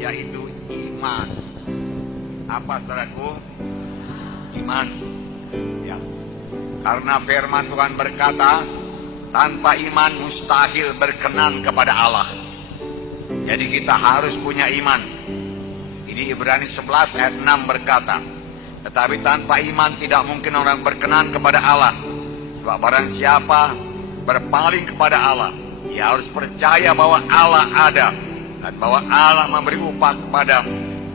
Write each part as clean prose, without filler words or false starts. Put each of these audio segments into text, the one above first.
yaitu iman. Apa saudaraku? Iman. Ya. Karena firman Tuhan berkata, tanpa iman mustahil berkenan kepada Allah. Jadi kita harus punya iman. Di Ibrani 11 ayat 6 berkata, tetapi tanpa iman tidak mungkin orang berkenan kepada Allah. Sebab barang siapa berpaling kepada Allah, ia harus percaya bahwa Allah ada dan bahwa Allah memberi upah kepada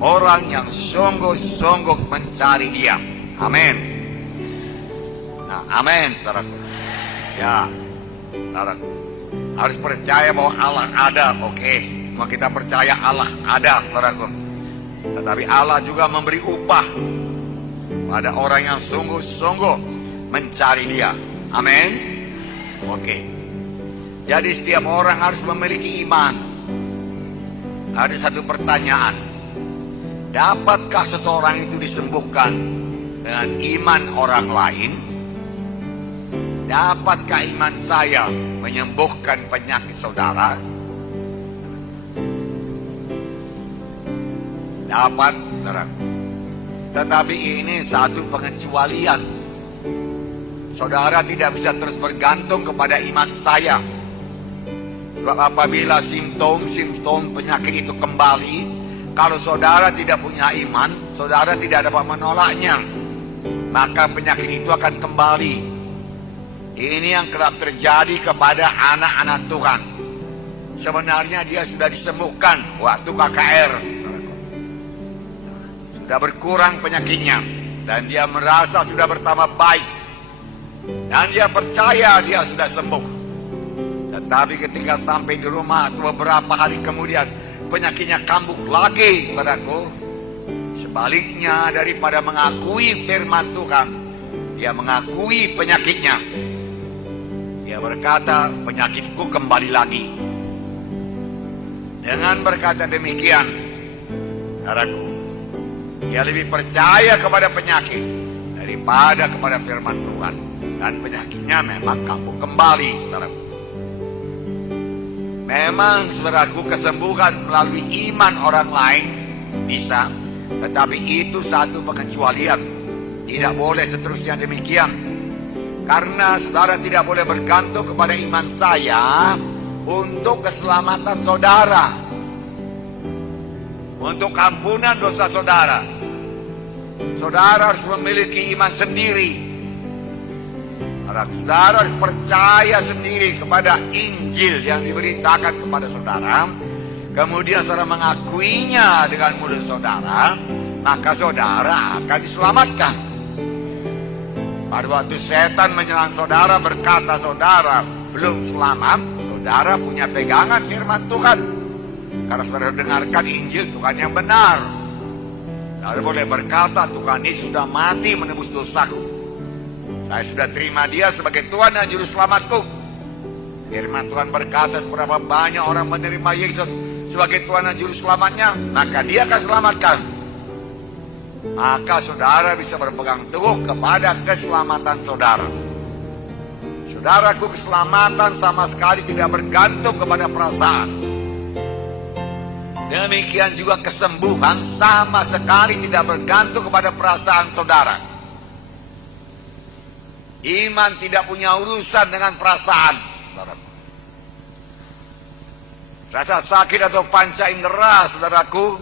orang yang sungguh-sungguh mencari Dia. Amin. Nah, amin, saudaraku. Ya, saudaraku, harus percaya bahwa Allah ada. Oke, mau kita percaya Allah ada, saudaraku. Tetapi Allah juga memberi upah pada orang yang sungguh-sungguh mencari Dia. Amin. Oke. Jadi setiap orang harus memiliki iman. Ada satu pertanyaan. Dapatkah seseorang itu disembuhkan dengan iman orang lain? Dapatkah iman saya menyembuhkan penyakit saudara? Dapat, saudara. Tetapi ini satu pengecualian. Saudara tidak bisa terus bergantung kepada iman saya. Sebab apabila simptom penyakit itu kembali, kalau saudara tidak punya iman, saudara tidak dapat menolaknya, maka penyakit itu akan kembali. Ini yang kerap terjadi kepada anak-anak Tuhan. Sebenarnya dia sudah disembuhkan waktu KKR. Sudah berkurang penyakitnya. Dan dia merasa sudah bertambah baik. Dan dia percaya dia sudah sembuh. Tetapi ketika sampai di rumah atau beberapa hari kemudian, penyakitnya kambuh lagi, saudaraku. Sebaliknya, daripada mengakui firman Tuhan, dia mengakui penyakitnya. Dia berkata, penyakitku kembali lagi. Dengan berkata demikian, saudaraku, dia lebih percaya kepada penyakit daripada kepada firman Tuhan. Dan penyakitnya memang kambuh kembali, saudaraku. Memang, saudaraku, kesembuhan melalui iman orang lain bisa, tetapi itu satu pengecualian. Tidak boleh seterusnya demikian. Karena saudara tidak boleh bergantung kepada iman saya untuk keselamatan saudara, untuk ampunan dosa saudara. Saudara harus memiliki iman sendiri. Saudara harus percaya sendiri kepada Injil yang diberitakan kepada saudara. Kemudian saudara mengakuinya dengan mulut saudara, maka saudara akan diselamatkan. Pada waktu setan menyerang saudara, berkata saudara belum selamat, saudara punya pegangan firman Tuhan. Karena saudara dengarkan Injil Tuhan yang benar. Saudara boleh berkata, Tuhan ini sudah mati menebus dosaku. Saya sudah terima Dia sebagai Tuhan dan Juru Selamatku. Firman Tuhan berkata, seberapa banyak orang menerima Yesus sebagai Tuhan dan Juru Selamatnya, maka Dia akan selamatkan. Maka saudara bisa berpegang teguh kepada keselamatan saudara. Saudaraku, keselamatan sama sekali tidak bergantung kepada perasaan. Demikian juga kesembuhan sama sekali tidak bergantung kepada perasaan saudara. Iman tidak punya urusan dengan perasaan. Rasa sakit atau panca indera, saudaraku,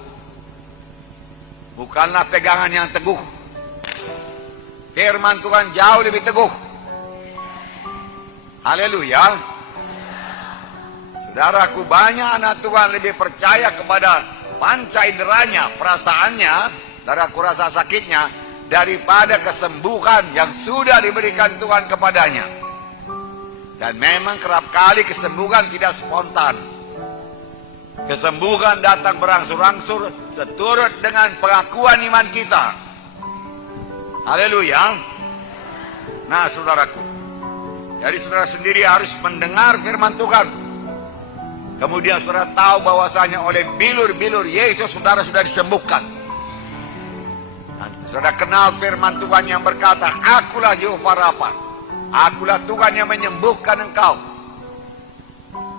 bukanlah pegangan yang teguh. Firman Tuhan jauh lebih teguh. Haleluya. Saudaraku, banyak anak Tuhan lebih percaya kepada panca inderanya, perasaannya, saudaraku, rasa sakitnya, daripada kesembuhan yang sudah diberikan Tuhan kepadanya. Dan memang kerap kali kesembuhan tidak spontan. Kesembuhan datang berangsur-angsur seturut dengan pengakuan iman kita. Haleluya. Nah, saudaraku, jadi saudara sendiri harus mendengar firman Tuhan. Kemudian saudara tahu bahwasanya oleh bilur-bilur Yesus saudara sudah disembuhkan. Saudara kenal firman Tuhan yang berkata, Akulah Yehova Rafa, Akulah Tuhan yang menyembuhkan engkau.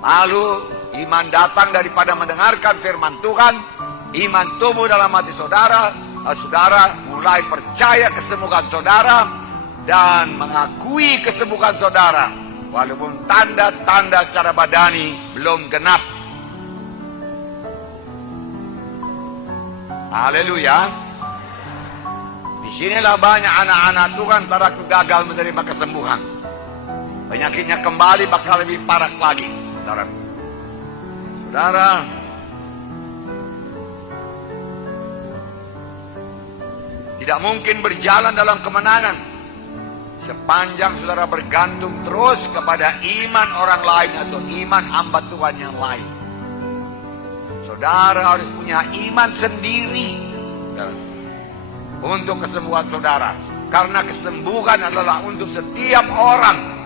Lalu iman datang daripada mendengarkan firman Tuhan, iman tumbuh dalam hati saudara, saudara mulai percaya kesembuhan saudara dan mengakui kesembuhan saudara, walaupun tanda-tanda secara badani belum genap. Haleluya. Disinilah banyak anak-anak Tuhan taraku gagal menerima kesembuhan. Penyakitnya kembali bakal lebih parah lagi. Saudara, tidak mungkin berjalan dalam kemenangan sepanjang saudara bergantung terus kepada iman orang lain atau iman hamba Tuhan yang lain. Saudara harus punya iman sendiri untuk kesembuhan saudara, karena kesembuhan adalah untuk setiap orang.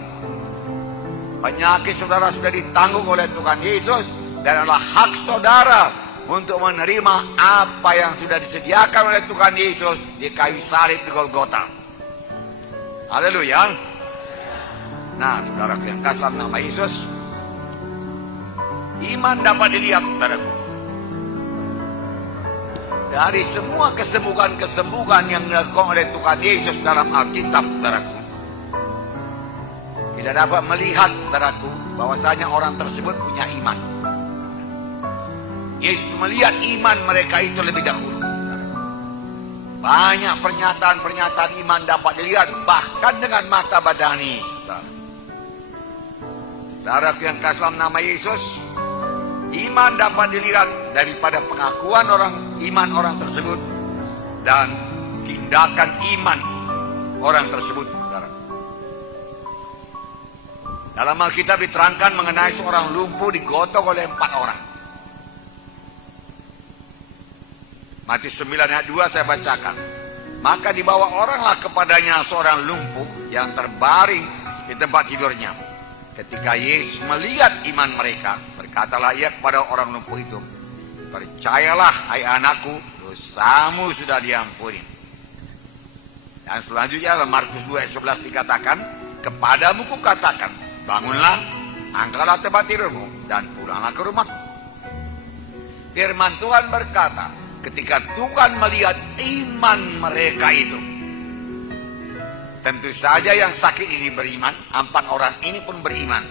Penyakit saudara sudah ditanggung oleh Tuhan Yesus dan adalah hak saudara untuk menerima apa yang sudah disediakan oleh Tuhan Yesus di kayu salib di Golgota. Haleluya. Nah, saudara yang kasih dalam nama Yesus, iman dapat dilihat, saudaraku, dari semua kesembuhan-kesembuhan yang dilakukan oleh Tuhan Yesus dalam Alkitab, saudaraku. Kita dapat melihat, saudaraku, bahwasanya orang tersebut punya iman. Yesus melihat iman mereka itu lebih dahulu. Banyak pernyataan-pernyataan iman dapat dilihat bahkan dengan mata badani. Saudara yang kasih dalam nama Yesus, iman dapat dilihat daripada pengakuan iman orang tersebut dan tindakan iman orang tersebut. Dalam Alkitab diterangkan mengenai seorang lumpuh digotong oleh 4 orang. Matius 9 ayat 2 saya bacakan. Maka dibawa oranglah kepadanya seorang lumpuh yang terbaring di tempat tidurnya. Ketika Yesus melihat iman mereka, berkatalah ia kepada orang lumpuh itu, percayalah hai anakku, dosamu sudah diampuni. Dan selanjutnya dalam Markus 2 ayat 11 dikatakan, kepadamu kukatakan, bangunlah, angkatlah tempat tidurmu, dan pulanglah ke rumahmu. Firman Tuhan berkata, ketika Tuhan melihat iman mereka itu, tentu saja yang sakit ini beriman, 4 orang ini pun beriman.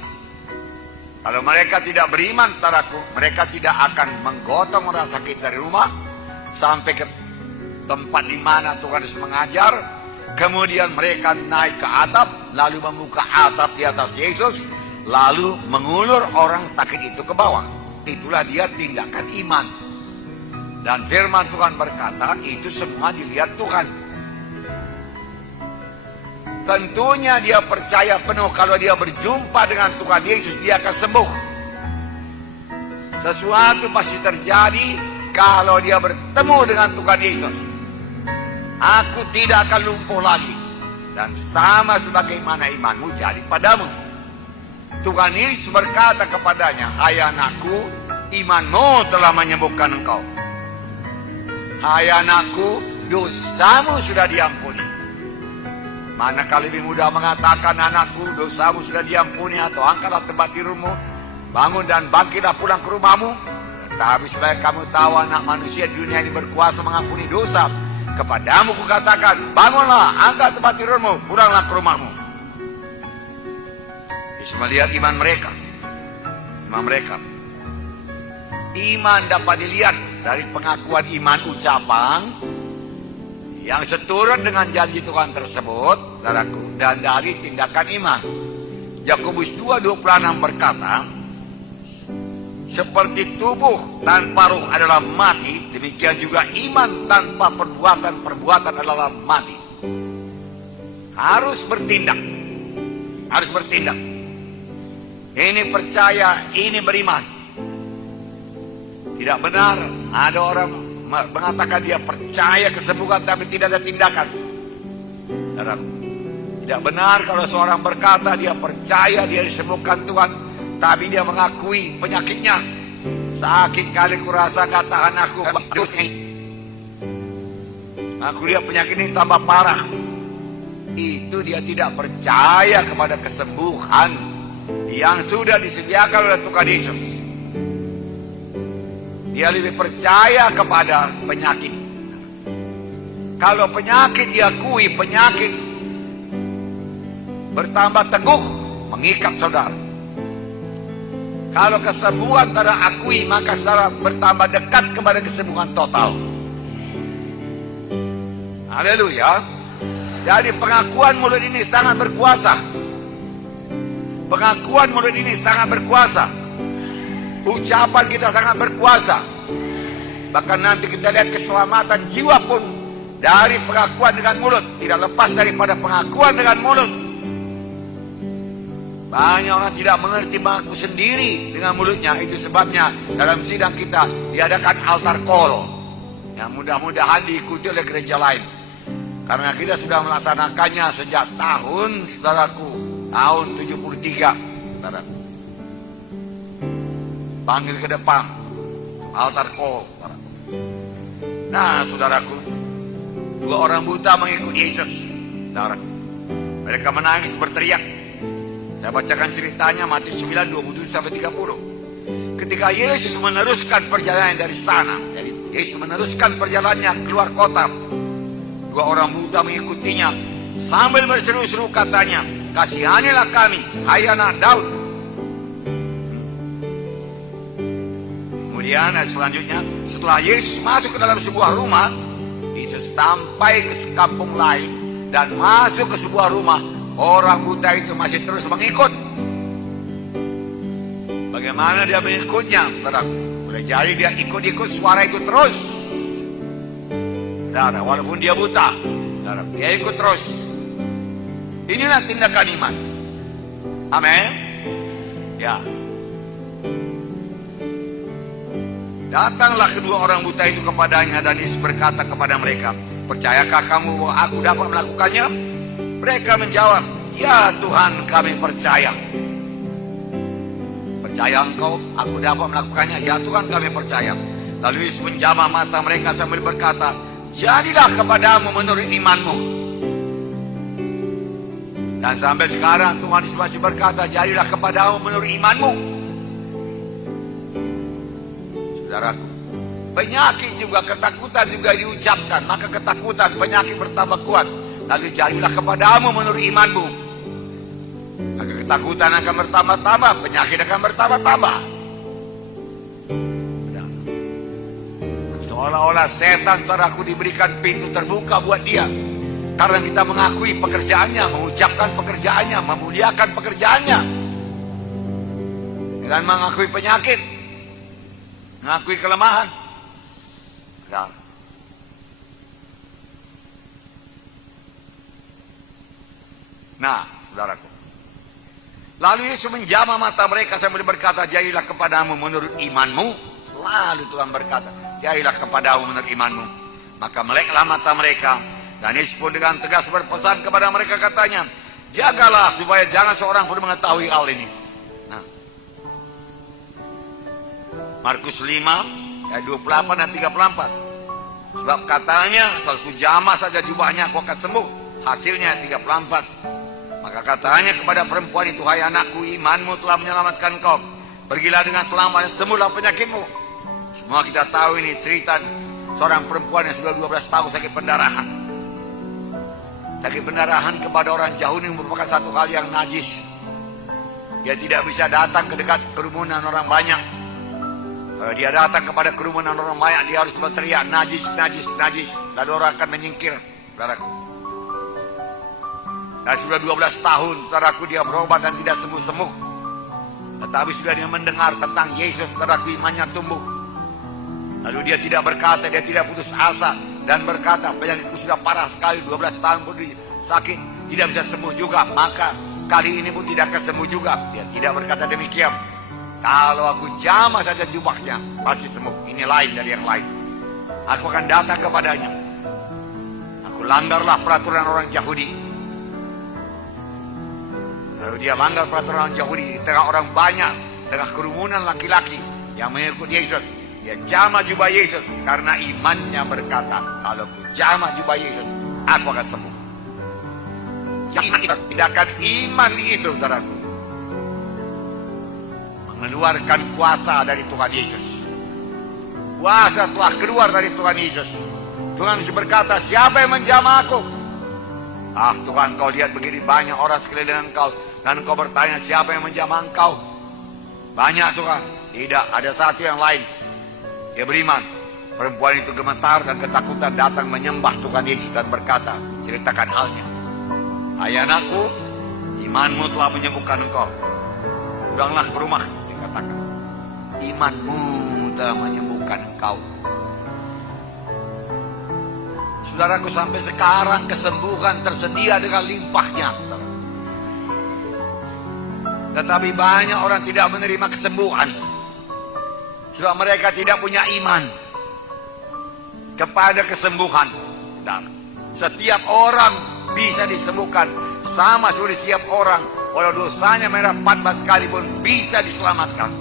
Kalau mereka tidak beriman, saudaraku, mereka tidak akan menggotong orang sakit dari rumah sampai ke tempat di mana Tuhan harus mengajar. Kemudian mereka naik ke atap, lalu membuka atap di atas Yesus, lalu mengulur orang sakit itu ke bawah. Itulah dia tindakan iman. Dan firman Tuhan berkata, itu semua dilihat Tuhan. Tentunya dia percaya penuh kalau dia berjumpa dengan Tuhan Yesus, dia akan sembuh. Sesuatu pasti terjadi kalau dia bertemu dengan Tuhan Yesus. Aku tidak akan lumpuh lagi. Dan sama sebagaimana imanmu jadi padamu. Tuhan Yesus berkata kepadanya, hai anakku, imanmu telah menyembuhkan engkau. Hai anakku, dosamu sudah diampuni. Manakala lebih mudah mengatakan, anakku, dosamu sudah diampuni, atau angkatlah tempat tidurmu, bangun dan bangkitlah pulang ke rumahmu. Tetapi supaya kamu tahu anak manusia di dunia ini berkuasa mengampuni dosa, kepadamu kukatakan, bangunlah, angkat tempat tidurmu, pulanglah ke rumahmu. Yesus melihat iman mereka. Iman dapat dilihat dari pengakuan iman ucapan yang seturut dengan janji Tuhan tersebut, saudaraku, dan dari tindakan iman. Yakobus 2:26 berkata, seperti tubuh tanpa ruh adalah mati, demikian juga iman tanpa perbuatan adalah mati. Harus bertindak. Ini percaya, ini beriman. Tidak benar ada orang mengatakan dia percaya kesembuhan tapi tidak ada tindakan. Tidak benar kalau seorang berkata dia percaya dia disembuhkan Tuhan, tapi dia mengakui penyakitnya. Sakit kali kurasa katakan aku lihat penyakit ini tambah parah. Itu dia tidak percaya kepada kesembuhan yang sudah disediakan oleh Tuhan Yesus. Dia lebih percaya kepada penyakit. Kalau penyakit diakui, penyakit bertambah teguh, mengikat saudara. Kalau kesembuhan saudara akui, maka saudara bertambah dekat kepada kesembuhan total. Haleluya. Jadi pengakuan mulut ini sangat berkuasa. Pengakuan mulut ini sangat berkuasa. Ucapan kita sangat berkuasa. Bahkan nanti kita lihat keselamatan jiwa pun dari pengakuan dengan mulut. Tidak lepas daripada pengakuan dengan mulut. Banyak orang tidak mengerti mengaku sendiri dengan mulutnya. Itu sebabnya dalam sidang kita diadakan altar call. Yang mudah-mudahan diikuti oleh gereja lain. Karena kita sudah melaksanakannya sejak tahun, saudaraku, tahun 73. Saudara. Panggil ke depan. Altar call. Saudara. Nah, saudaraku, 2 orang buta mengikuti Yesus. Saudara. Mereka menangis berteriak. Saya bacakan ceritanya Matius 9, 27-30. Ketika Yesus meneruskan perjalanan dari sana, jadi Yesus meneruskan perjalanannya keluar kota, 2 orang buta mengikutinya sambil berseru-seru katanya, "Kasihanilah kami, hai anak Daud." Kemudian ayat selanjutnya, setelah Yesus masuk ke dalam sebuah rumah, Yesus sampai ke kampung lain dan masuk ke sebuah rumah. Orang buta itu masih terus mengikut. Bagaimana dia mengikutnya? Boleh jadi dia ikut-ikut suara itu terus. Saudara, walaupun dia buta, saudara, dia ikut terus. Inilah tindakan iman. Amin. Ya. Datanglah kedua orang buta itu kepadanya dan Yesus berkata kepada mereka, "Percayakah kamu bahwa aku dapat melakukannya?" Mereka menjawab, "Ya Tuhan, kami percaya." "Percaya engkau aku dapat melakukannya?" "Ya Tuhan, kami percaya." Lalu Yesus menjamah mata mereka sambil berkata, "Jadilah kepadamu menurut imanmu." Dan sampai sekarang Tuhan Yesus masih berkata, "Jadilah kepadamu menurut imanmu." Saudaraku, penyakit juga, ketakutan juga diucapkan, maka ketakutan, penyakit bertambah kuat. Lalu jadilah kepadamu menurut imanmu. Maka ketakutan akan bertambah-tambah, penyakit akan bertambah-tambah. Seolah-olah setan, saudaraku, diberikan pintu terbuka buat dia. Karena kita mengakui pekerjaannya, mengucapkan pekerjaannya, memuliakan pekerjaannya. Dengan mengakui penyakit, mengakui kelemahan. Nah, saudaraku. Lalu Yesus menjamah mata mereka sambil berkata, "Jadilah kepadamu menurut imanmu." Selalu Tuhan berkata, "Jadilah kepadamu menurut imanmu." Maka meleklah mata mereka. Dan Yesus pun dengan tegas berpesan kepada mereka katanya, "Jagalah supaya jangan seorang pun mengetahui hal ini." Nah, Markus 5 ayat 28 dan 34. Sebab katanya, "Asal ku jamah saja jubahnya, aku akan sembuh." Hasilnya 34. Maka katanya kepada perempuan itu, "Hai anakku, imanmu telah menyelamatkan kau. Pergilah dengan selamat dan sembuhlah penyakitmu." Semua kita tahu ini cerita seorang perempuan yang sudah 12 tahun sakit pendarahan. Sakit pendarahan kepada orang Yahudi merupakan satu hal yang najis. Dia tidak bisa datang ke dekat kerumunan orang banyak. Kalau dia datang kepada kerumunan orang banyak, dia harus berteriak, "Najis, najis, najis." Lalu orang akan menyingkir. Saudaraku, dan sudah 12 tahun, saudaraku, dia berobat dan tidak sembuh-sembuh. Tetapi sudah dia mendengar tentang Yesus, saudaraku, imannya tumbuh. Lalu dia tidak berkata, dia tidak putus asa. Dan berkata, "Penyakitku sudah parah sekali, 12 tahun pun sakit, tidak bisa sembuh juga. Maka kali ini pun tidak akan sembuh juga." Dia tidak berkata demikian. "Kalau aku jamah saja jubahnya, pasti sembuh. Ini lain dari yang lain. Aku akan datang kepadanya. Aku langgarlah peraturan orang Yahudi." Lalu dia langgar peraturan orang Yahudi di tengah orang banyak, tengah kerumunan laki-laki yang mengikut Yesus. Dia jamah jubah Yesus karena imannya berkata, "Kalau aku jamah jubah Yesus, aku akan sembuh." Jangan tindakan iman itu, saudaraku, mengeluarkan kuasa dari Tuhan Yesus. Kuasa telah keluar dari Tuhan Yesus. Tuhan Yesus berkata, siapa yang menjamah aku? Ah Tuhan, kau lihat begini banyak orang sekeliling engkau, dan engkau bertanya, siapa yang menjamah engkau? Banyak Tuhan. Tidak, ada satu yang lain. Dia beriman. Perempuan itu gemetar dan ketakutan datang menyembah Tuhan Yesus dan berkata, ceritakan halnya. Hai anakku, imanmu telah menyembuhkan engkau. Pulanglah ke rumah, dia katakan. Imanmu telah menyembuhkan engkau. Saudaraku, sampai sekarang kesembuhan tersedia dengan limpahnya. Tetapi banyak orang tidak menerima kesembuhan. Sebab mereka tidak punya iman kepada kesembuhan. Dan setiap orang bisa disembuhkan. Sama seperti setiap orang, walau dosanya merah 14 kali pun bisa diselamatkan.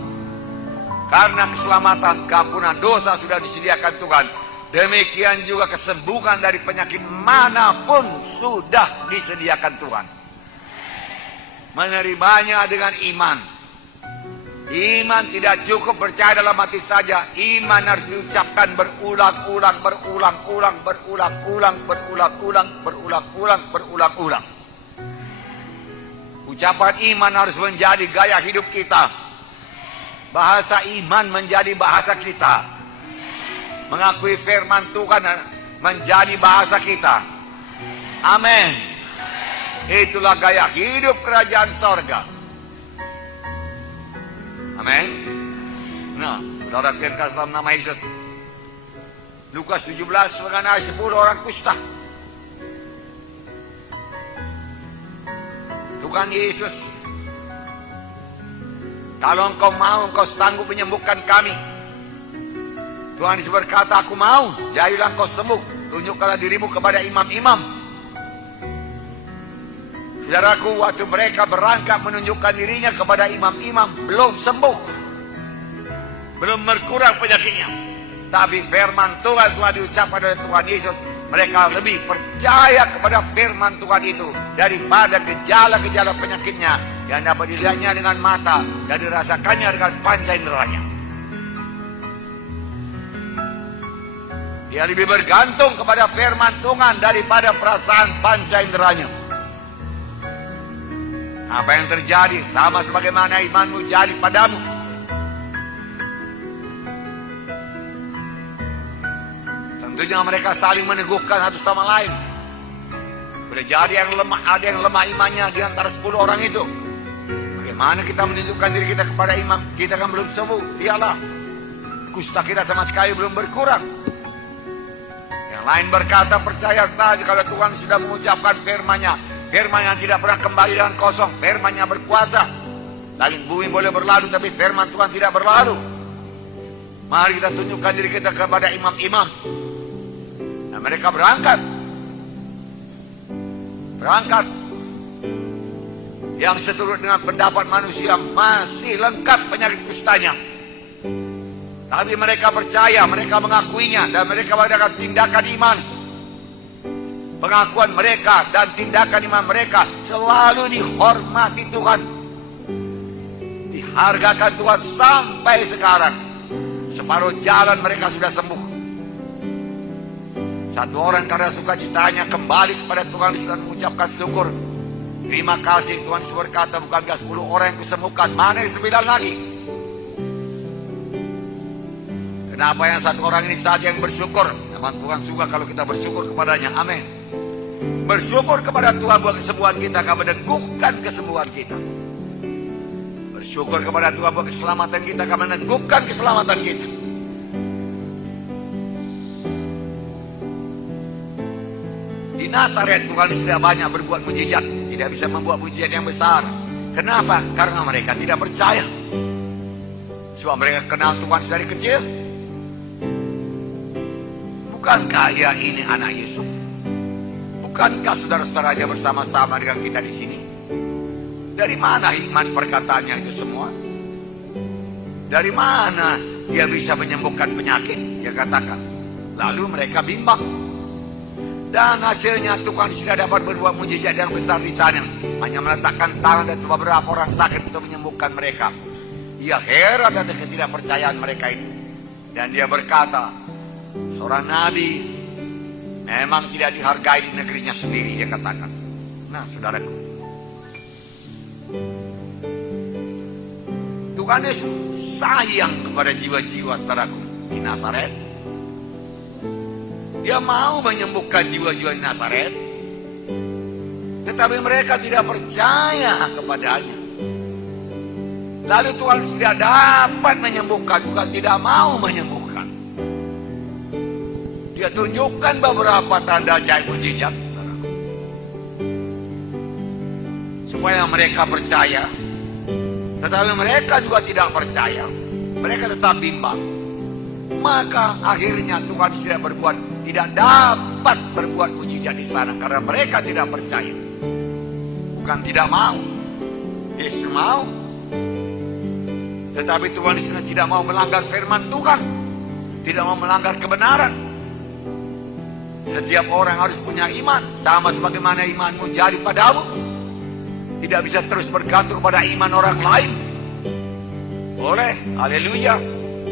Karena keselamatan, keampunan dosa sudah disediakan Tuhan. Demikian juga kesembuhan dari penyakit manapun sudah disediakan Tuhan. Menerimanya dengan iman. Iman tidak cukup percaya dalam hati saja. Iman harus diucapkan berulang-ulang. Ucapan iman harus menjadi gaya hidup kita. Bahasa iman menjadi bahasa kita. Mengakui firman Tuhan menjadi bahasa kita. Amin. Itulah gaya hidup kerajaan sorga. Amin. Nah, saudara terkasih dalam nama Yesus. Lukas 17 mengenai 10 orang kusta. Tuhan Yesus, kalau engkau mau, engkau sanggup menyembuhkan kami. Tuhan Yesus berkata, aku mau, jadilah engkau sembuh. Tunjukkanlah dirimu kepada imam-imam. Saudaraku, waktu mereka berangkat menunjukkan dirinya kepada imam-imam, belum sembuh. Belum berkurang penyakitnya. Tapi firman Tuhan telah diucapkan oleh Tuhan Yesus. Mereka lebih percaya kepada firman Tuhan itu daripada gejala-gejala penyakitnya yang dapat dilihatnya dengan mata dan dirasakannya dengan panca inderanya. Dia lebih bergantung kepada firman Tuhan daripada perasaan panca inderanya. Apa yang terjadi sama sebagaimana imanmu jadi padamu. Tentunya mereka saling meneguhkan satu sama lain. Boleh jadi yang lemah, ada yang lemah imannya di antara 10 orang itu. Bagaimana kita menunjukkan diri kita kepada imam? Kita kan belum sembuh. Dialah, kusta kita sama sekali belum berkurang. Yang lain berkata, percaya saja kalau Tuhan sudah mengucapkan firman-Nya. Firman yang tidak pernah kembali dengan kosong. Firman-Nya berkuasa. Langit bumi boleh berlalu, tapi firman Tuhan tidak berlalu. Mari kita tunjukkan diri kita kepada imam-imam. Dan mereka berangkat. Yang seturut dengan pendapat manusia masih lengkap penyakit kustanya. Tapi mereka percaya, mereka mengakuinya, dan mereka mengadakan tindakan iman. Pengakuan mereka dan tindakan iman mereka selalu dihormati Tuhan. Dihargakan Tuhan sampai sekarang. Separuh jalan mereka sudah sembuh. Satu orang karena sukacitanya kembali kepada Tuhan dan mengucapkan syukur. Terima kasih, Tuhan Yesus berkata, bukankah 10 orang yang kusembuhkan, mana yang 9 lagi? Kenapa yang satu orang ini saja yang bersyukur? Memang Tuhan suka kalau kita bersyukur kepadanya. Amin. Bersyukur kepada Tuhan buat kesembuhan kita, akan meneguhkan kesembuhan kita. Bersyukur kepada Tuhan buat keselamatan kita, akan meneguhkan keselamatan kita. Di Nazaret Tuhan sudah banyak berbuat mujizat, tidak bisa membuat mujizat yang besar. Kenapa? Karena mereka tidak percaya. Sebab mereka kenal Tuhan dari kecil. Bukankah ia ini anak Yesus? Bukankah saudara-saudaranya bersama-sama dengan kita di sini? Dari mana hikmat perkataannya itu semua? Dari mana dia bisa menyembuhkan penyakit? Dia katakan. Lalu mereka bimbang. Dan hasilnya Tuhan sudah dapat berbuat mujizat yang besar di sana. Hanya meletakkan tangan dan beberapa orang sakit untuk menyembuhkan mereka. Ia heran dengan ketidakpercayaan mereka itu. Dan dia berkata, seorang nabi memang tidak dihargai di negerinya sendiri, dia katakan. Nah, saudaraku, Tuhan Yesus sayang kepada jiwa-jiwa saudaraku di Nazaret. Dia mau menyembuhkan jiwa-jiwa di Nazaret, tetapi mereka tidak percaya kepadanya. Lalu Tuhan tidak dapat menyembuhkan, bukan tidak mau menyembuhkan. Dia tunjukkan beberapa tanda ajaib mujizat supaya mereka percaya. Tetapi mereka juga tidak percaya. Mereka tetap bimbang. Maka akhirnya Tuhan tidak dapat berbuat mujizat di sana karena mereka tidak percaya. Bukan tidak mau, Yesus mau. Tetapi Tuhan di sana tidak mau melanggar firman Tuhan, tidak mau melanggar kebenaran. Setiap orang harus punya iman, sama sebagaimana imanmu jadi padamu. Tidak bisa terus bergantung pada iman orang lain. Boleh, haleluya.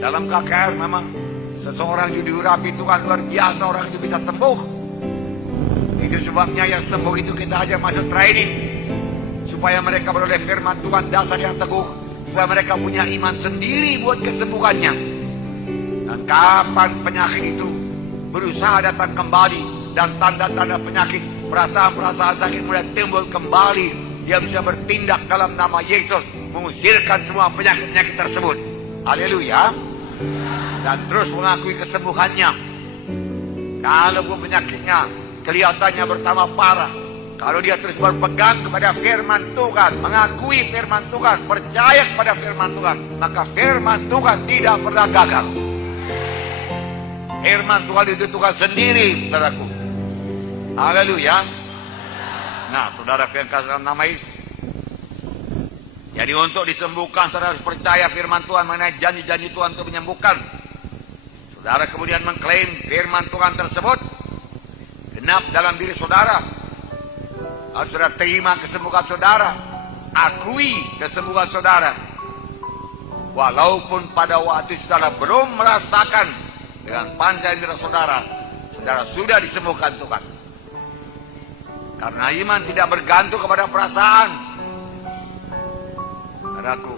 Dalam KKR memang seseorang itu diurapi Tuhan luar biasa, orang itu bisa sembuh. Itu sebabnya yang sembuh itu kita aja masuk training, supaya mereka beroleh firman Tuhan, dasar yang teguh, supaya mereka punya iman sendiri buat kesembuhannya. Dan kapan penyakit itu berusaha datang kembali, dan tanda-tanda penyakit, perasaan-perasaan sakit mulai timbul kembali, dia bisa bertindak dalam nama Yesus, mengusirkan semua penyakit-penyakit tersebut. Haleluya. Dan terus mengakui kesembuhannya. Kalau penyakitnya kelihatannya bertambah parah, kalau dia terus berpegang kepada firman Tuhan, mengakui firman Tuhan, percaya kepada firman Tuhan, maka firman Tuhan tidak pernah gagal. Firman Tuhan itu Tuhan sendiri, saudaraku. Haleluya. Nah, saudara yang kasih dalam nama Yesus. Jadi untuk disembuhkan, saudara harus percaya firman Tuhan mengenai janji-janji Tuhan untuk menyembuhkan. Saudara kemudian mengklaim firman Tuhan tersebut genap dalam diri saudara. Harus saudara terima kesembuhan saudara, akui kesembuhan saudara. Walaupun pada waktu saudara belum merasakan dengan panca indera saudara, saudara sudah disembuhkan Tuhan. Karena iman tidak bergantung kepada perasaan. Saudaraku,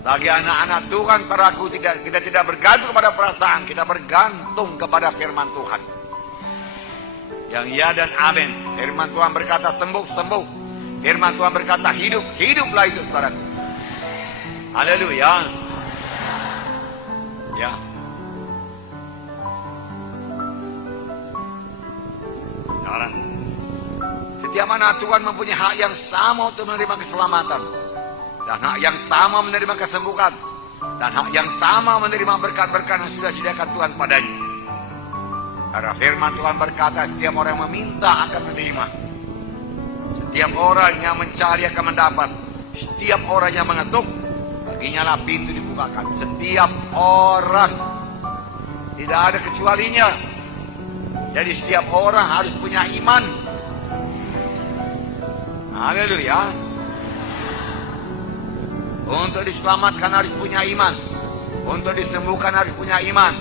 bagi anak-anak Tuhan, saudaraku, kita tidak bergantung kepada perasaan, kita bergantung kepada firman Tuhan. Yang ya dan amin. Firman Tuhan berkata sembuh, sembuh. Firman Tuhan berkata hidup, hiduplah itu, saudaraku. Haleluya. Ya. Sekarang, setiap anak Tuhan mempunyai hak yang sama untuk menerima keselamatan, dan hak yang sama menerima kesembuhan, dan hak yang sama menerima berkat-berkat yang sudah disediakan Tuhan padanya. Karena firman Tuhan berkata, setiap orang yang meminta akan menerima, setiap orang yang mencari akan mendapat, setiap orang yang mengetuk, baginya lah pintu dibukakan. Setiap orang, tidak ada kecualinya. Jadi setiap orang harus punya iman. Haleluya. Untuk diselamatkan harus punya iman. Untuk disembuhkan harus punya iman.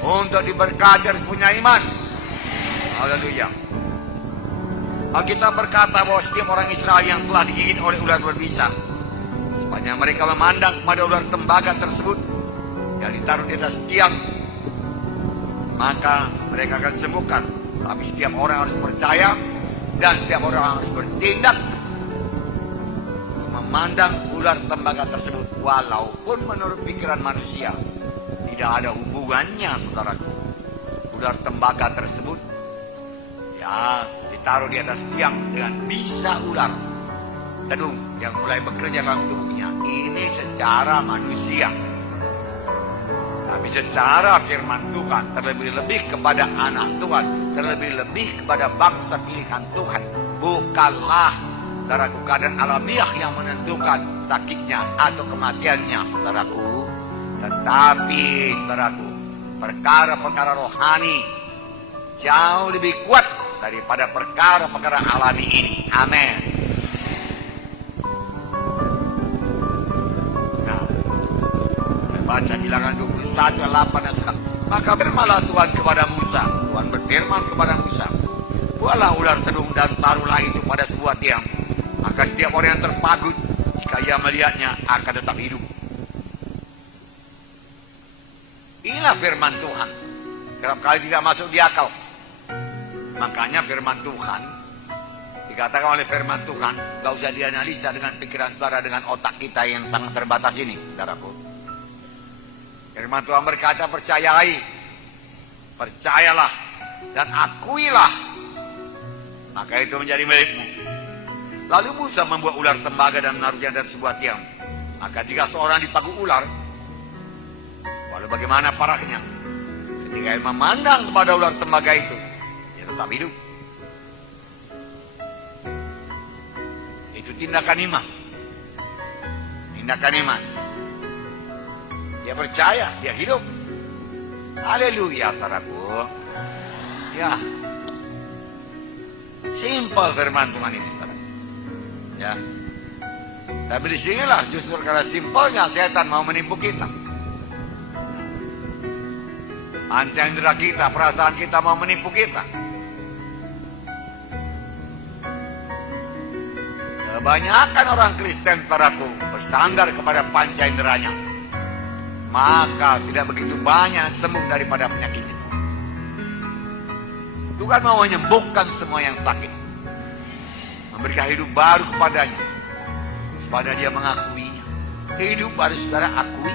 Untuk diberkati harus punya iman. Haleluya. Alkitab berkata bahwa setiap orang Israel yang telah digigit oleh ular berbisa, sepanjang mereka memandang kepada ular tembaga tersebut yang ditaruh di atas tiang, maka mereka akan sembuhkan. Tapi setiap orang harus percaya, dan setiap orang harus bertindak memandang ular tembaga tersebut. Walaupun menurut pikiran manusia tidak ada hubungannya, saudaraku. Ular tembaga tersebut ya ditaruh di atas tiang dengan bisa ular tenung yang mulai bekerja dalam tubuhnya. Ini secara manusia. Tapi secara firman Tuhan, terlebih-lebih kepada anak Tuhan, terlebih-lebih kepada bangsa pilihan Tuhan, bukanlah saudaraku keadaan alamiah yang menentukan sakitnya atau kematiannya, saudaraku, tetapi saudaraku, perkara-perkara rohani jauh lebih kuat daripada perkara-perkara alami ini. Amin. baca Bilangan 21 ayat 8 dan 9. Maka firmanlah Tuhan kepada Musa. Tuhan berfirman kepada Musa, buatlah ular tedung dan taruhlah itu pada sebuah tiang. Maka setiap orang yang terpagut, jika ia melihatnya, akan tetap hidup. Inilah firman Tuhan. Kerap kali tidak masuk di akal. Makanya firman Tuhan, dikatakan oleh firman Tuhan, gak usah dianalisa dengan pikiran saudara, dengan otak kita yang sangat terbatas ini, saudaraku. Firman Tuhan berkata, percayalah dan akuilah, maka itu menjadi milikmu. Lalu Musa membuat ular tembaga dan menaruhnya dari sebuah tiang. Maka jika seorang dipaku ular, walau bagaimana parahnya, ketika ia memandang kepada ular tembaga itu, dia tetap hidup. Itu tindakan iman. Tindakan iman. Dia percaya, dia hidup. Haleluya, saudaraku. Ya. Simpel firman Tuhan ini, saudara. Ya. Tapi disinilah justru karena simpelnya setan mau menipu kita. Panca indera kita, perasaan kita mau menipu kita. Kebanyakan orang Kristen, saudaraku, bersandar kepada panca inderanya. Maka tidak begitu banyak sembuh daripada penyakit itu. Tuhan mau menyembuhkan semua yang sakit, memberikan hidup baru kepadanya, supaya dia mengakuinya. Hidup harus saudara akui.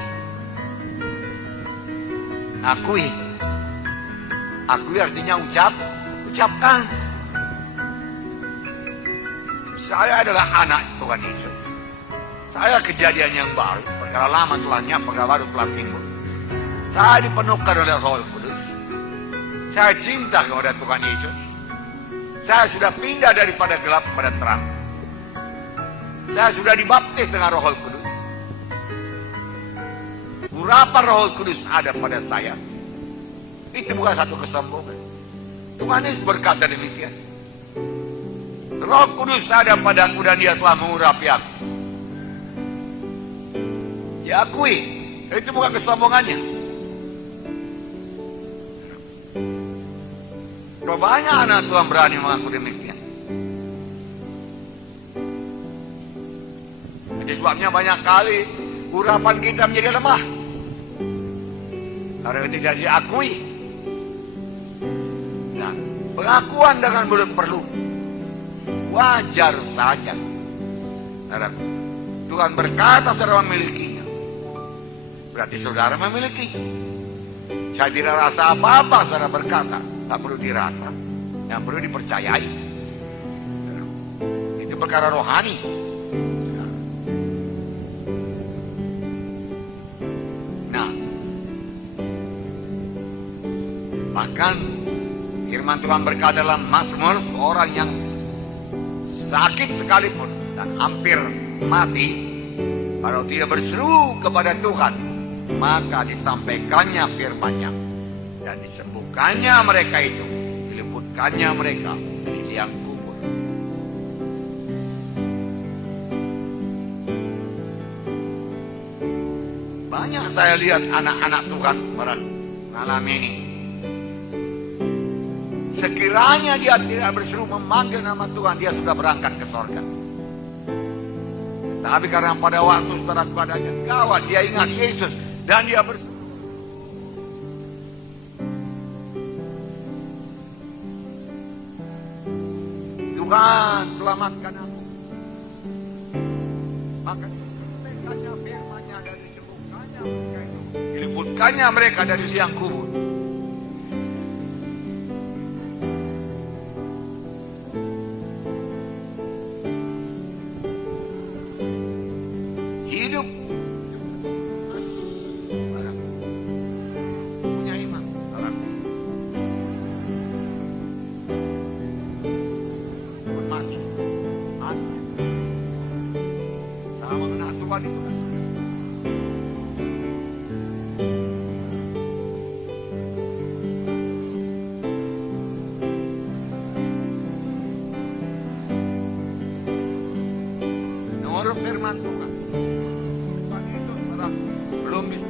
Akui artinya ucapkan. Saya adalah anak Tuhan Yesus. Saya kejadian yang baru, perkara lama telah nyata, perkara baru telah timbul. Saya dipenuhkan oleh Roh Kudus. Saya cinta kepada Tuhan Yesus. Saya sudah pindah daripada gelap kepada terang. Saya sudah dibaptis dengan Roh Kudus. Urapan Roh Kudus ada pada saya. Itu bukan satu kesombongan. Tuhan Yesus berkata demikian. Roh Kudus ada padaku dan dia telah mengurapi aku. Diakui, itu bukan kesombongannya. Berapa banyak anak Tuhan berani mengaku demikian. Itu sebabnya banyak kali urapan kita menjadi lemah, karena tidak diakui. Nah, pengakuan dengan belum perlu, wajar saja. Tuhan berkata saudara memilikinya, berarti saudara memiliki. Saya tidak rasa apa-apa, saudara berkata. Tak perlu dirasa, yang perlu dipercayai. Itu perkara rohani. Nah, bahkan firman Tuhan berkata dalam Mazmur, seorang yang sakit sekalipun dan hampir mati, kalau tidak berseru kepada Tuhan, maka disampaikannya firman-Nya dan disembuhkannya mereka itu, diluputkannya mereka dari liang kubur. Banyak saya lihat anak-anak Tuhan mengalami ini. Sekiranya dia tidak berseru memanggil nama Tuhan, dia sudah berangkat ke sorga. Tapi karena pada waktu saudara kepadanya gawat, dia ingat Yesus dan dia berseru. Tuhan, selamatkan aku. Maka disampaikannya firman-Nya dan disembuhkannya mereka itu, diluputkannya mereka dari liang kubur. Hidup punya iman. Sama mengenal Tuhan itu kan. Menurut firman Tuhan, Tuhan itu belum bisa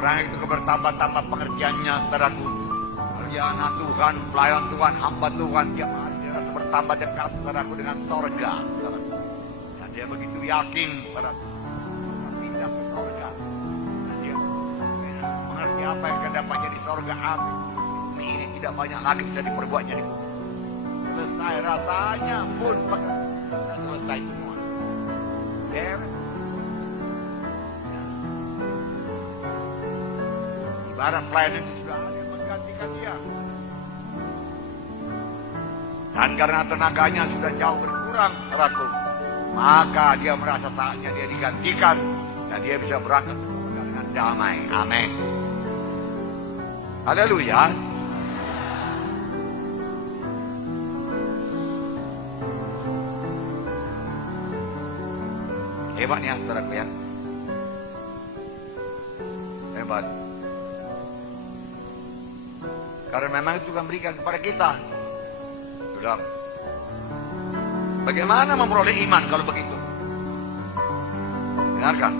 Orang itu bertambah-tambah pengertiannya, saudaraku. Pelayanan Tuhan, pelayan Tuhan, hamba Tuhan, dia merasa bertambah dekat, saudaraku, dengan sorga, saudaraku. Dan dia begitu yakin, saudaraku, pindah ke sorga. Dan dia mengerti apa yang akan dapat jadi sorga. Amin. Ini tidak banyak lagi bisa diperbuatnya di bumi. Selesai rasanya pun sudah selesai semua. Ibarat pelayan itu sudah ada yang menggantikan dia. Dan karena tenaganya sudah jauh berkurang, saudaraku, maka dia merasa saatnya dia digantikan dan dia bisa berangkat dengan damai. Amin. Haleluya. Hebat ya, saudaraku ya. Hebat. Karena memang itu Tuhan berikan kepada kita. Sudah. Bagaimana memperoleh iman kalau begitu? Dengarkan.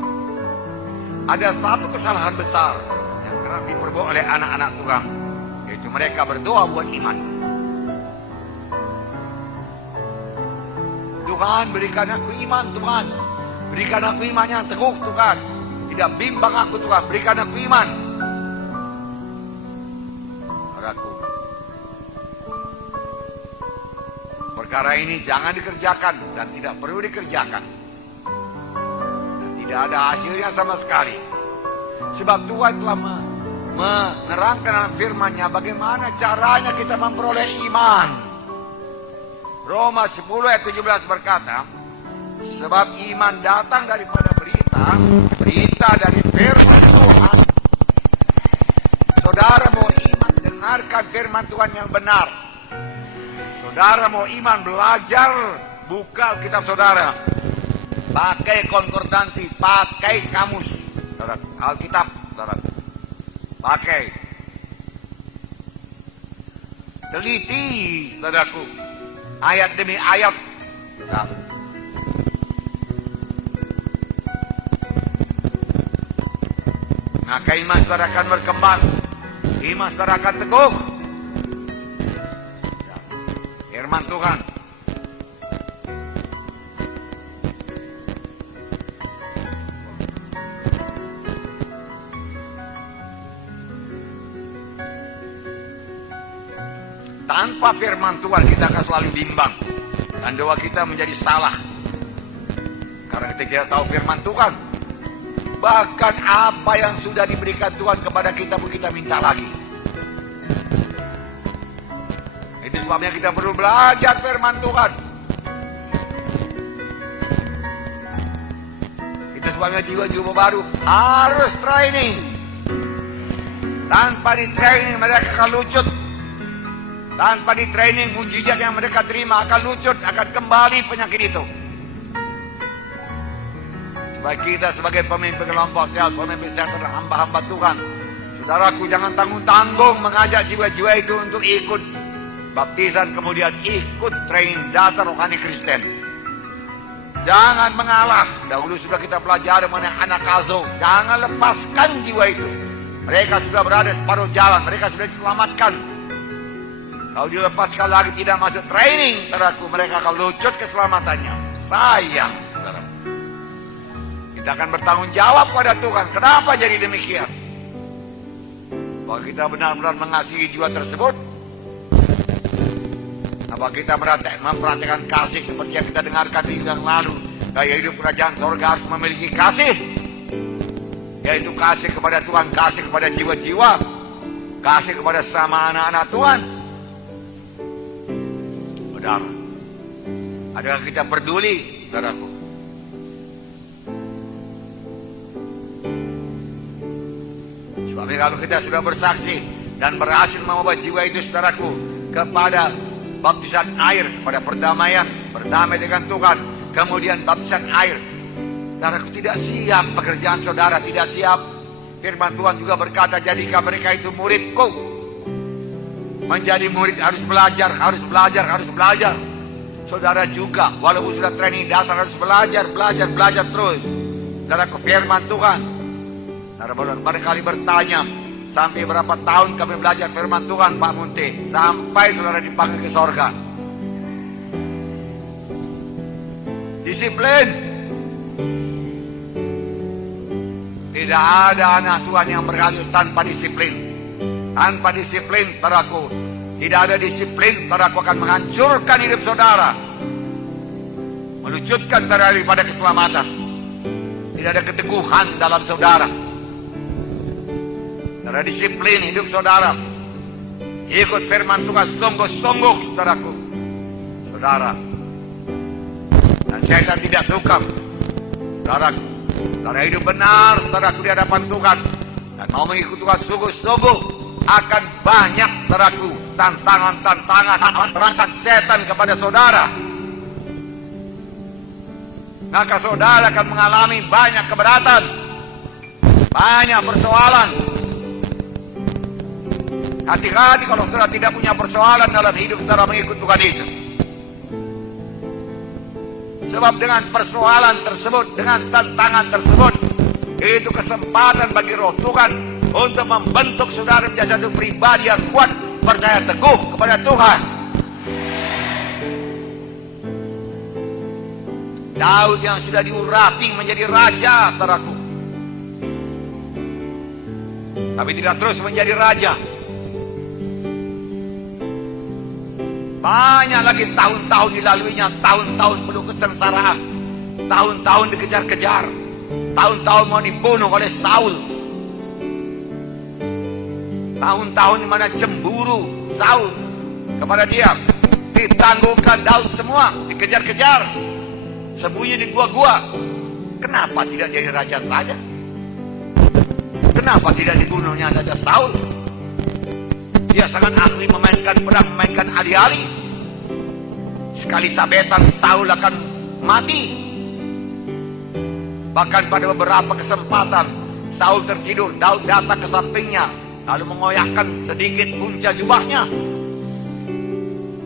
Ada satu kesalahan besar yang kerap diperbuat oleh anak-anak Tuhan, yaitu mereka berdoa buat iman. Tuhan, berikan aku iman, Tuhan. Berikan aku iman yang teguh, Tuhan. Tidak bimbang aku, Tuhan. Berikan aku iman. Perkara ini jangan dikerjakan dan tidak perlu dikerjakan. Dan tidak ada hasilnya sama sekali. Sebab Tuhan telah menerangkan dalam firman-Nya bagaimana caranya kita memperoleh iman. Roma 10 ayat 17 berkata, sebab iman datang daripada berita dari firman Tuhan. Saudara mau iman, dengarkan firman Tuhan yang benar. Saudara mau iman, belajar, buka Alkitab saudara. Pakai konkordansi, pakai kamus. Saudara, Alkitab, saudara. Pakai. Teliti, saudaraku. Ayat demi ayat. Saudara. Maka iman saudara akan berkembang. Iman saudara akan teguh. Firman Tuhan. Tanpa firman Tuhan kita akan selalu bimbang dan doa kita menjadi salah. Karena kita tidak tahu firman Tuhan. Bahkan apa yang sudah diberikan Tuhan kepada kita pun kita minta lagi. Itu sebabnya kita perlu belajar firman Tuhan. Itu sebabnya jiwa-jiwa baru harus training. Tanpa di training mereka akan lucut. Tanpa di training mujizat yang mereka terima akan lucut, akan kembali penyakit itu. Sebab kita sebagai pemimpin kelompok sel, pemimpin sel adalah hamba-hamba Tuhan. Saudaraku, jangan tanggung-tanggung mengajak jiwa-jiwa itu untuk ikut baptisan, kemudian ikut training dasar rohani Kristen. Jangan mengalah. Dahulu sudah kita pelajari mengenai anak asuh. Jangan lepaskan jiwa itu. Mereka sudah berada separuh jalan. Mereka sudah diselamatkan. Kalau dilepaskan lagi tidak masuk training, saudaraku, mereka akan lucut keselamatannya. Sayang, saudara. Kita akan bertanggung jawab pada Tuhan. Kenapa jadi demikian? Bahwa kita benar-benar mengasihi jiwa tersebut. Apa kita memperhatikan kasih seperti yang kita dengarkan di yang lalu. Gaya hidup kerajaan sorga harus memiliki kasih. Yaitu kasih kepada Tuhan, kasih kepada jiwa-jiwa, kasih kepada sama anak-anak Tuhan. Saudara, adakah kita peduli, saudaraku? Sebab kalau kita sudah bersaksi dan berhasil membawa jiwa itu, saudaraku, kepada baptisan air, kepada perdamaian, berdamai dengan Tuhan, kemudian baptisan air. Saudaraku, tidak siap pekerjaan saudara, tidak siap. Firman Tuhan juga berkata, jadikan mereka itu muridku. Menjadi murid harus belajar, harus belajar, harus belajar. Saudara juga, walaupun sudah training dasar, harus belajar, belajar, belajar terus. Saudaraku, firman Tuhan. Saudara barangkali bertanya, sampai berapa tahun kami belajar firman Tuhan, Pak Munte? Sampai saudara dipanggil ke sorga. Disiplin. Tidak ada anak Tuhan yang berhasil tanpa disiplin. Tanpa disiplin, saudaraku, tidak ada disiplin, saudaraku, akan menghancurkan hidup saudara, melucutkan saudara daripada keselamatan. Tidak ada keteguhan dalam saudara. Saudara disiplin hidup saudara, ikut firman Tuhan sungguh-sungguh, saudaraku, saudara. Dan saya tidak suka, saudaraku, saudara hidup benar, saudaraku, di hadapan Tuhan, dan mau mengikut Tuhan sungguh-sungguh, akan banyak, saudaraku, tantangan-tantangan, terangsang setan kepada saudara. Maka saudara akan mengalami banyak keberatan, banyak persoalan. Hati-hati kalau saudara tidak punya persoalan dalam hidup saudara mengikut Tuhan Yesus. Sebab dengan persoalan tersebut, dengan tantangan tersebut, itu kesempatan bagi roh Tuhan untuk membentuk saudara menjadi satu pribadi yang kuat, percaya teguh kepada Tuhan. Daud yang sudah diurapi menjadi raja, saudaraku, tapi tidak terus menjadi raja. Banyak lagi tahun-tahun dilaluinya, tahun-tahun penuh kesengsaraan, tahun-tahun dikejar-kejar, tahun-tahun mau dibunuh oleh Saul, tahun-tahun di mana cemburu Saul kepada dia, ditangguhkan Daud semua, dikejar-kejar, sembunyi di gua-gua. Kenapa tidak jadi raja saja? Kenapa tidak dibunuhnya saja Saul? Dia sangat ahli memainkan pedang, memainkan alih-alih. Sekali sabetan Saul akan mati. Bahkan pada beberapa kesempatan Saul tertidur, Daud datang ke sampingnya, lalu mengoyakkan sedikit punca jubahnya.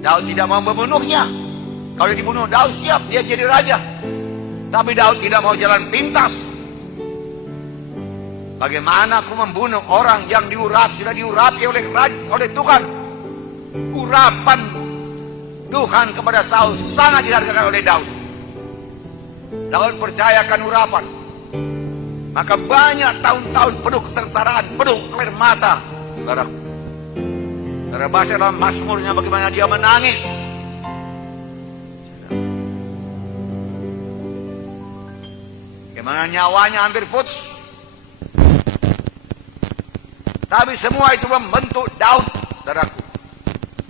Daud tidak mau membunuhnya. Kalau dibunuh Daud siap, dia jadi raja. Tapi Daud tidak mau jalan pintas. Bagaimana aku membunuh orang yang sudah diurapi oleh Tuhan? Urapan Tuhan kepada Saul sangat dihargakan oleh Daud. Daud percayakan urapan. Maka banyak tahun-tahun penuh kesengsaraan, penuh air mata. Saudara baca dalam Mazmurnya bagaimana dia menangis. Bagaimana nyawanya hampir putus. Tapi semua itu membentuk Daud, saudaraku,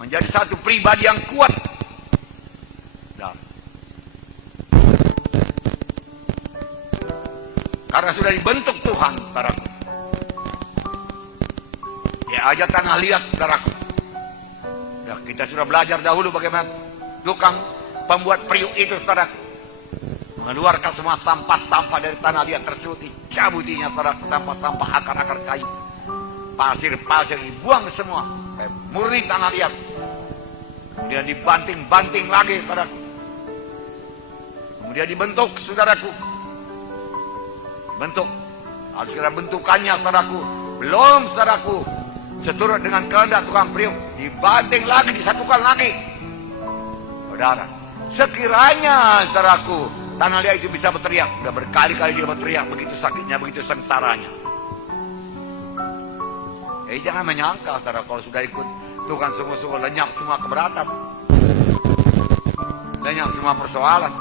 menjadi satu pribadi yang kuat. Karena sudah dibentuk Tuhan, saudaraku. Ya aja tanah liat, saudaraku. Nah, kita sudah belajar dahulu bagaimana tukang pembuat periuk itu, saudaraku, mengeluarkan semua sampah-sampah dari tanah liat tersebut, dicabutinya, saudaraku, sampah-sampah akar-akar kayu. pasir-pasir dibuang semua, murni tanah liat. Kemudian dibanting-banting lagi, saudaraku. Kemudian dibentuk, saudaraku. Bentuk. Harus kira bentukannya, saudaraku. Belum, saudaraku. Seturut dengan kehendak tukang priuk, dibanting lagi, disatukan lagi. Saudara, sekiranya, saudaraku, tanah liat itu bisa berteriak. Sudah berkali-kali dia berteriak, begitu sakitnya, begitu sengsaranya. Jangan menyangka, saudara, kalau sudah ikut Tuhan sungguh-sungguh lenyap semua keberatan, lenyap semua persoalan.